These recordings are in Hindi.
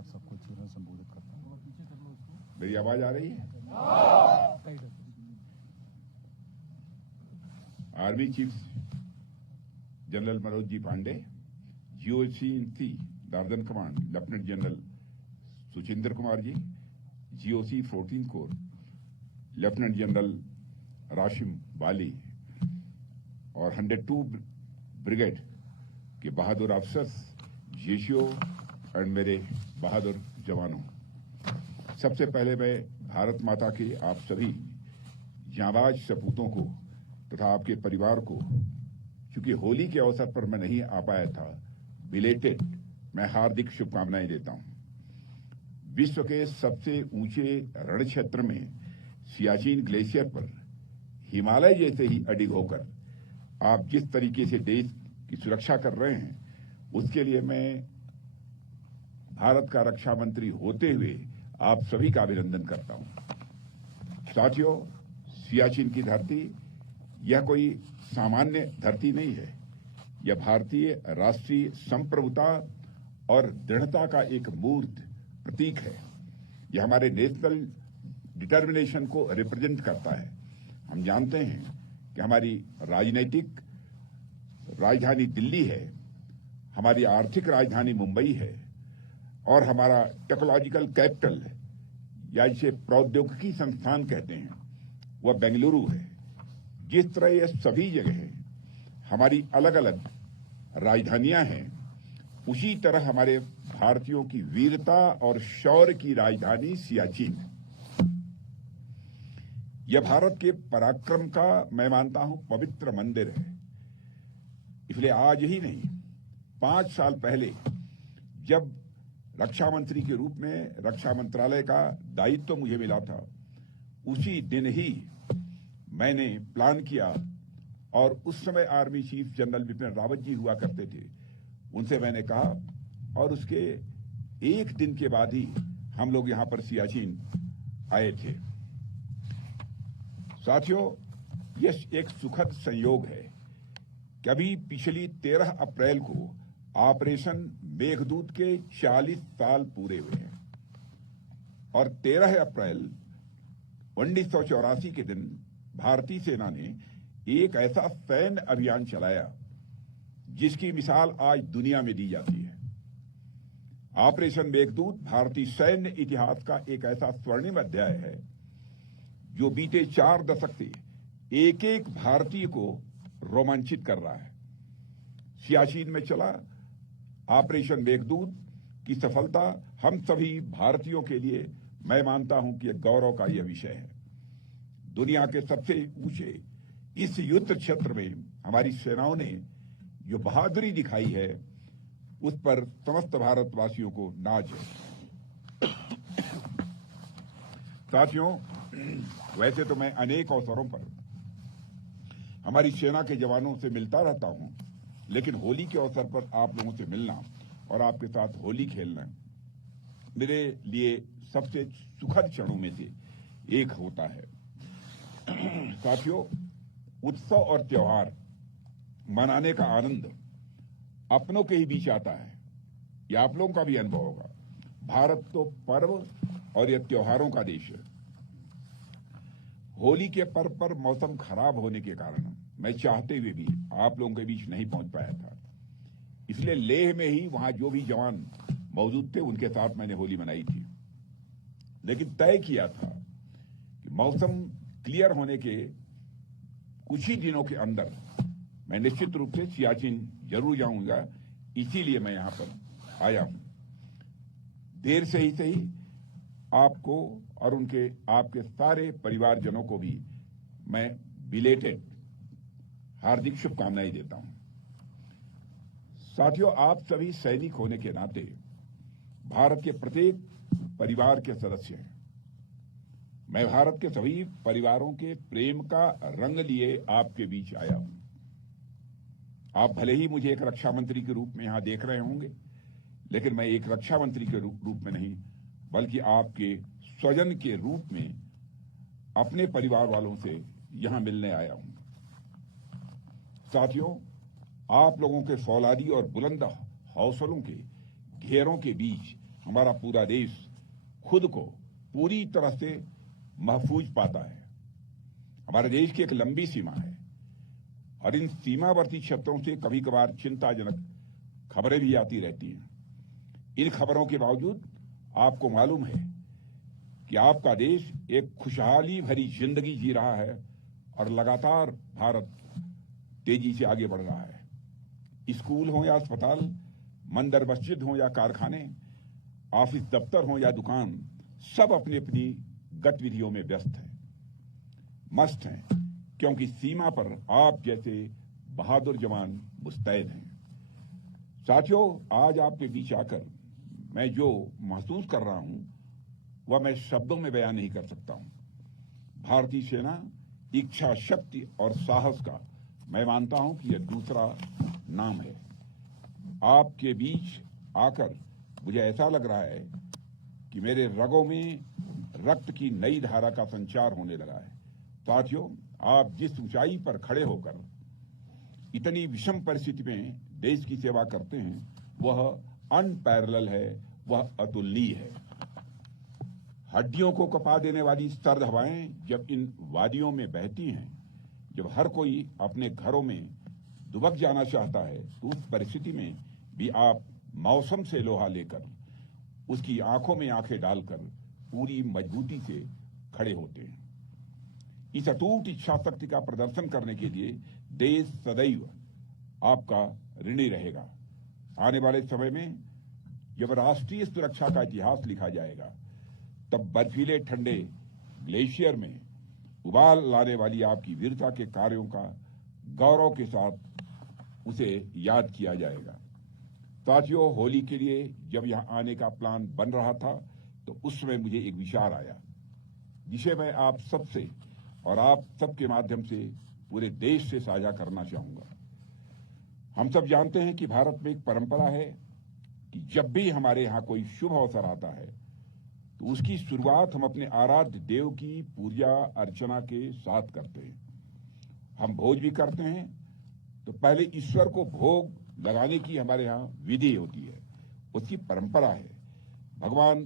आप सबको अच्छी तरह संबोधित करता हूँ। मेरी आवाज आ रही है? Army chief general Manoj ji Pande, GOC northern command lieutenant general Suchinder Kumar ji, GOC 14 corps lieutenant general Rashim Bali और 102 ब्रिगेड के बहादुर अफसर्स, जेशियो और मेरे बहादुर जवानों, सबसे पहले मैं भारत माता के आप सभी जांबाज सपूतों को तथा आपके परिवार को, चूंकि होली के अवसर पर मैं नहीं आ पाया था, बिलेटेड मैं हार्दिक शुभकामनाएं देता हूं। विश्व के सबसे ऊंचे रण क्षेत्र में सियाचिन ग्लेशियर पर हिमालय जैसे ही अडिग होकर आप जिस तरीके से देश की सुरक्षा कर रहे हैं, उसके लिए मैं भारत का रक्षा मंत्री होते हुए आप सभी का अभिनंदन करता हूं। साथियों, सियाचिन की धरती यह कोई सामान्य धरती नहीं है। यह भारतीय राष्ट्रीय संप्रभुता और दृढ़ता का एक मूर्त प्रतीक है। यह हमारे नेशनल डिटर्मिनेशन को रिप्रेजेंट करता है। हम जानते हैं कि हमारी राजनीतिक राजधानी दिल्ली है, हमारी आर्थिक राजधानी मुंबई है और हमारा टेक्नोलॉजिकल कैपिटल है, या जिसे प्रौद्योगिकी संस्थान कहते हैं, वह बेंगलुरु है। जिस तरह ये सभी जगह हमारी अलग अलग राजधानियां हैं, उसी तरह हमारे भारतीयों की वीरता और शौर्य की राजधानी सियाचिन है। यह भारत के पराक्रम का, मैं मानता हूं, पवित्र मंदिर है। इसलिए आज ही नहीं, 5 साल पहले जब रक्षा मंत्री के रूप में रक्षा मंत्रालय का दायित्व मुझे मिला था, उसी दिन ही मैंने प्लान किया और उस समय army chief general Bipin Rawat ji हुआ करते थे, उनसे मैंने कहा और उसके एक दिन के बाद ही हम लोग यहां पर सियाचिन आए थे। साथियों, यह एक सुखद संयोग है कि अभी पिछली 13 अप्रैल को ऑपरेशन मेघदूत के 40 साल पूरे हुए हैं और 13 अप्रैल 1984 के दिन भारतीय सेना ने एक ऐसा सैन्य अभियान चलाया जिसकी मिसाल आज दुनिया में दी जाती है। ऑपरेशन मेघदूत भारतीय सैन्य इतिहास का एक ऐसा स्वर्णिम अध्याय है जो बीते 4 दशक से एक एक भारतीय को रोमांचित कर रहा है। सियाचिन में चला ऑपरेशन मेघदूत की सफलता हम सभी भारतीयों के लिए, मैं मानता हूं कि गौरव का यह विषय है। दुनिया के सबसे ऊंचे इस युद्ध क्षेत्र में हमारी सेनाओं ने जो बहादुरी दिखाई है, उस पर समस्त भारतवासियों को नाज है। साथियों, वैसे तो मैं अनेक अवसरों पर हमारी सेना के जवानों से मिलता रहता हूं, लेकिन होली के अवसर पर आप लोगों से मिलना और आपके साथ होली खेलना मेरे लिए सबसे सुखद क्षणों में से एक होता है। साथियों, उत्सव और त्योहार मनाने का आनंद अपनों के ही बीच आता है। यह आप लोगों का भी अनुभव होगा। भारत तो पर्व और यह त्योहारों का देश है। होली के पर्व पर मौसम खराब होने के कारण मैं चाहते हुए भी आप लोगों के बीच नहीं पहुंच पाया था। इसलिए लेह में ही वहां जो भी जवान मौजूद थे, उनके साथ मैंने होली मनाई थी। लेकिन तय किया था कि मौसम क्लियर होने के कुछ ही दिनों के अंदर मैं निश्चित रूप से सियाचिन जरूर जाऊंगा। इसीलिए मैं यहां पर आया हूं। देर से ही सही आपको और आपके सारे परिवारजनों को भी मैं बिलेटेड हार्दिक शुभकामनाएं देता हूं। साथियों, आप सभी सैनिक होने के नाते भारत के प्रत्येक परिवार के सदस्य हैं। मैं भारत के सभी परिवारों के प्रेम का रंग लिए आपके बीच आया हूं। आप भले ही मुझे एक रक्षा मंत्री के रूप में यहां देख रहे होंगे, लेकिन मैं एक रक्षा मंत्री के रूप में नहीं, बल्कि आपके स्वजन के रूप में अपने परिवार वालों से यहां मिलने आया हूं। साथियों, आप लोगों के फौलादी और बुलंद हौसलों के घेरों के बीच हमारा पूरा देश खुद को पूरी तरह से महफूज पाता है। हमारे देश की एक लंबी सीमा है और इन सीमावर्ती क्षेत्रों से कभी कभार चिंताजनक खबरें भी आती रहती हैं। इन खबरों के बावजूद आपको मालूम है कि आपका देश एक खुशहाली भरी जिंदगी जी रहा है और लगातार भारत तेजी से आगे बढ़ रहा है। स्कूल हो या अस्पताल, मंदिर मस्जिद हो या कारखाने, ऑफिस दफ्तर हो या दुकान, सब अपनी अपनी गतिविधियों में व्यस्त हैं, मस्त हैं, क्योंकि सीमा पर आप जैसे बहादुर जवान मुस्तैद हैं। साथियों, आज आपके बीच आकर मैं जो महसूस कर रहा हूं वह मैं शब्दों में बयान नहीं कर सकता हूं। भारतीय सेना, इच्छा शक्ति और साहस का मैं मानता हूं कि यह दूसरा नाम है। आपके बीच आकर मुझे ऐसा लग रहा है कि मेरे रगों में रक्त की नई धारा का संचार होने लगा है। साथियों, आप जिस ऊंचाई पर खड़े होकर इतनी विषम परिस्थिति में देश की सेवा करते हैं वह अनपैरेलल है, वह अतुलनीय है। हड्डियों को कपा देने वाली सर्द हवाएं जब इन वादियों में बहती हैं, जब हर कोई अपने घरों में दुबक जाना चाहता है, तो उस परिस्थिति में भी आप मौसम से लोहा लेकर उसकी आंखों में आंखें डालकर पूरी मजबूती से खड़े होते हैं। इस अटूट इच्छा शक्ति का प्रदर्शन करने के लिए देश सदैव आपका ऋणी रहेगा। आने वाले समय में जब राष्ट्रीय सुरक्षा का इतिहास लिखा जाएगा, तब बर्फीले ठंडे ग्लेशियर में उबाल लाने वाली आपकी वीरता के कार्यों का गौरव के साथ उसे याद किया जाएगा। साथियों, होली के लिए जब यहां आने का प्लान बन रहा था तो उस समय मुझे एक विचार आया जिसे मैं आप सबसे और आप सबके माध्यम से पूरे देश से साझा करना चाहूंगा। हम सब जानते हैं कि भारत में एक परंपरा है कि जब भी हमारे यहां कोई शुभ अवसर आता है तो उसकी शुरुआत हम अपने आराध्य देव की पूजा अर्चना के साथ करते हैं। हम भोज भी करते हैं तो पहले ईश्वर को भोग लगाने की हमारे यहाँ विधि होती है, उसकी परंपरा है। भगवान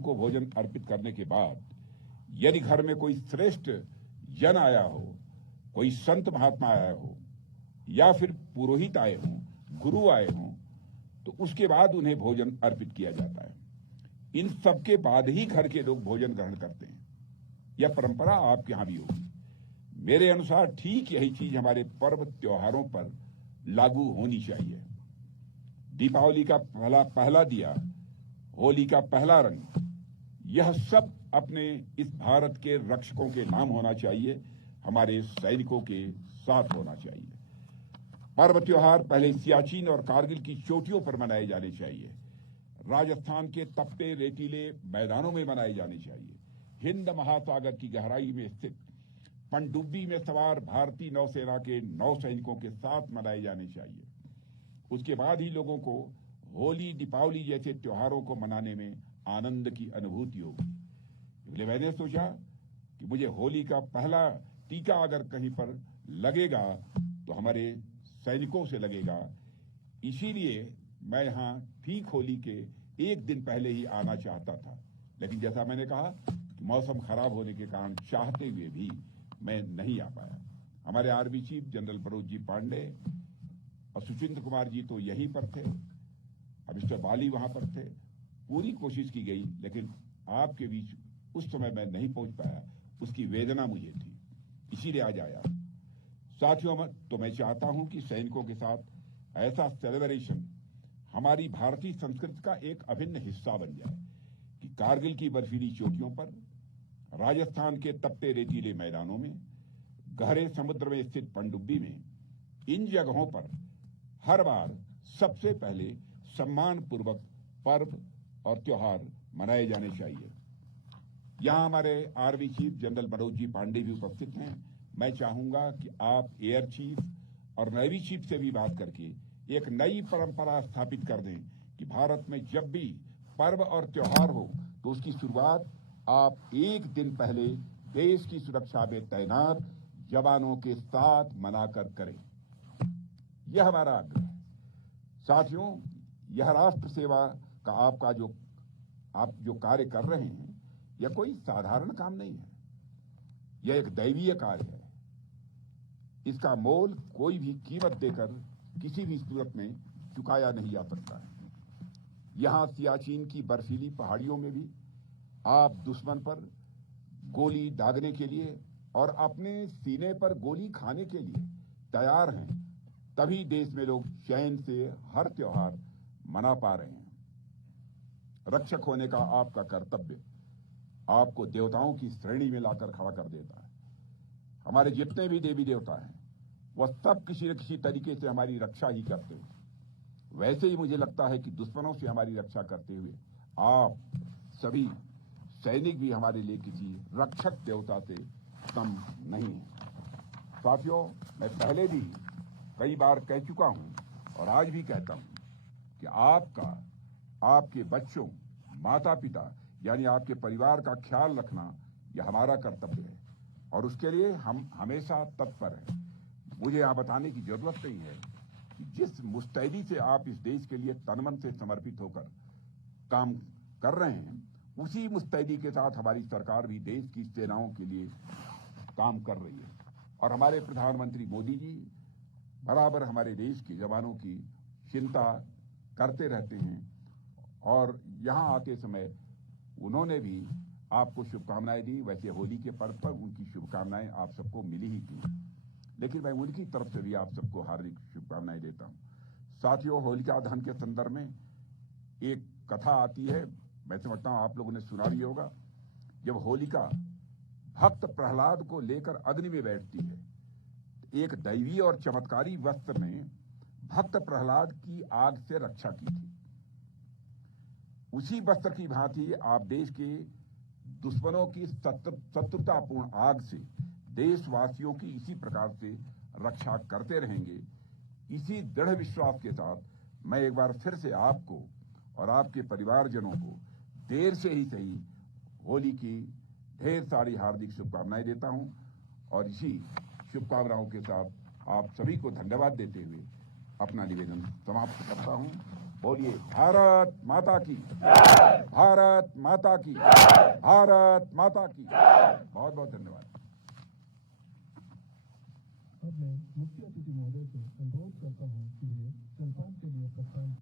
को भोजन अर्पित करने के बाद यदि घर में कोई श्रेष्ठ जन आया हो, कोई संत महात्मा आया हो या फिर पुरोहित आए हों, गुरु आए हों, तो उसके बाद उन्हें भोजन अर्पित किया जाता है। इन सबके बाद ही घर के लोग भोजन ग्रहण करते हैं। यह परंपरा आपके यहां भी होगी। मेरे अनुसार ठीक यही चीज हमारे पर्व त्योहारों पर लागू होनी चाहिए। दीपावली का पहला दिया, होली का पहला रंग, यह सब अपने इस भारत के रक्षकों के नाम होना चाहिए, हमारे सैनिकों के साथ होना चाहिए। पर्व त्योहार पहले सियाचिन और कारगिल की चोटियों पर मनाए जाने चाहिए, राजस्थान के तपते रेतीले मैदानों में मनाए जाने चाहिए, हिंद महासागर की गहराई में स्थित पनडुब्बी में सवार भारतीय नौसेना के नौसैनिकों के साथ मनाए जाने चाहिए। उसके बाद ही लोगों को होली, दीपावली जैसे त्योहारों को मनाने में आनंद की अनुभूति होगी। इसलिए मैंने सोचा कि मुझे होली का पहला टीका अगर कहीं पर लगेगा तो हमारे सैनिकों से लगेगा। इसीलिए मैं यहाँ ठीक होली के एक दिन पहले ही आना चाहता था, लेकिन जैसा मैंने कहा कि मौसम खराब होने के कारण चाहते हुए भी मैं नहीं आ पाया। हमारे army chief general Manoj ji Pandey और सुचिंद्र कुमार जी तो यहीं पर थे, अब मिस्टर बाली वहां पर थे। पूरी कोशिश की गई, लेकिन आपके बीच उस समय मैं नहीं पहुंच पाया, उसकी वेदना मुझे थी, इसीलिए आज आया। साथियों, तो मैं चाहता हूं कि सैनिकों के साथ ऐसा सेलिब्रेशन हमारी भारतीय संस्कृति का एक अभिन्न हिस्सा बन जाए कि कारगिल की बर्फीली चोटियों पर, राजस्थान के तपते रेतीले मैदानों में, गहरे समुद्र में स्थित पनडुब्बी में, इन जगहों पर हर बार सबसे पहले सम्मान पूर्वक पर्व और त्योहार मनाए जाने चाहिए। यहां हमारे army chief general Manoj ji Pandey भी उपस्थित हैं। मैं चाहूंगा कि आप एयर चीफ और नेवी चीफ से भी बात करके एक नई परंपरा स्थापित कर दें कि भारत में जब भी पर्व और त्योहार हो तो उसकी शुरुआत आप एक दिन पहले देश की सुरक्षा में तैनात जवानों के साथ मनाकर करें। यह हमारा आग्रह है। साथियों, यह राष्ट्र सेवा का आपका जो आप जो कार्य कर रहे हैं यह कोई साधारण काम नहीं है, यह एक दैवीय कार्य है। इसका मोल कोई भी कीमत देकर किसी भी सूरत में चुकाया नहीं जा सकता है। यहां सियाचिन की बर्फीली पहाड़ियों में भी आप दुश्मन पर गोली दागने के लिए और अपने सीने पर गोली खाने के लिए तैयार हैं, तभी देश में लोग चैन से हर त्योहार मना पा रहे हैं। रक्षक होने का आपका कर्तव्य आपको देवताओं की श्रेणी में लाकर खड़ा कर देता है। हमारे जितने भी देवी देवता हैं वह सब किसी न किसी तरीके से हमारी रक्षा ही करते हैं। वैसे ही मुझे लगता है कि दुश्मनों से हमारी रक्षा करते हुए आप सभी सैनिक भी हमारे लिए किसी रक्षक देवता से कम नहीं है। साथियों, मैं पहले भी कई बार कह चुका हूं और आज भी कहता हूं कि आपका, आपके बच्चों, माता पिता यानी आपके परिवार का ख्याल रखना यह हमारा कर्तव्य है और उसके लिए हम हमेशा तत्पर हैं। मुझे यहां बताने की जरूरत नहीं है कि जिस मुस्तैदी से आप इस देश के लिए तन-मन से समर्पित होकर काम कर रहे हैं, उसी मुस्तैदी के साथ हमारी सरकार भी देश की सेनाओं के लिए काम कर रही है और हमारे प्रधानमंत्री मोदी जी बराबर हमारे देश के जवानों की चिंता करते रहते हैं और यहां आते समय उन्होंने भी आपको शुभकामनाएं दी। वैसे होली के पर्व पर उनकी शुभकामनाएं आप सबको मिली ही थी, लेकिन मैं उनकी तरफ से भी आप सबको हार्दिक शुभकामनाएं देता हूं। साथियों, होलिका दहन के संदर्भ में एक कथा आती है, मैं समझता हूं आप लोगों ने सुना भी होगा। जब होलिका भक्त प्रहलाद को लेकर अग्नि में बैठती है, एक दैवीय और चमत्कारी वस्त्र ने भक्त प्रहलाद की आग से रक्षा की थी। उसी वस्त्र की भांति आप देश के दुश्मनों की शत्रुतापूर्ण आग से देशवासियों की इसी प्रकार से रक्षा करते रहेंगे। इसी दृढ़ विश्वास के साथ मैं एक बार फिर से आपको और आपके परिवारजनों को देर से ही सही होली की ढेर सारी हार्दिक शुभकामनाएं देता हूं और इसी शुभकामनाओं के साथ आप सभी को धन्यवाद देते हुए अपना निवेदन समाप्त करता हूं। बोलिए भारत माता की, भारत माता की, भारत माता की। बहुत बहुत धन्यवाद। अब मैं मुख्य अतिथि महोदय से अनुरोध करता हूं कि वे जलपान के लिए प्रस्थान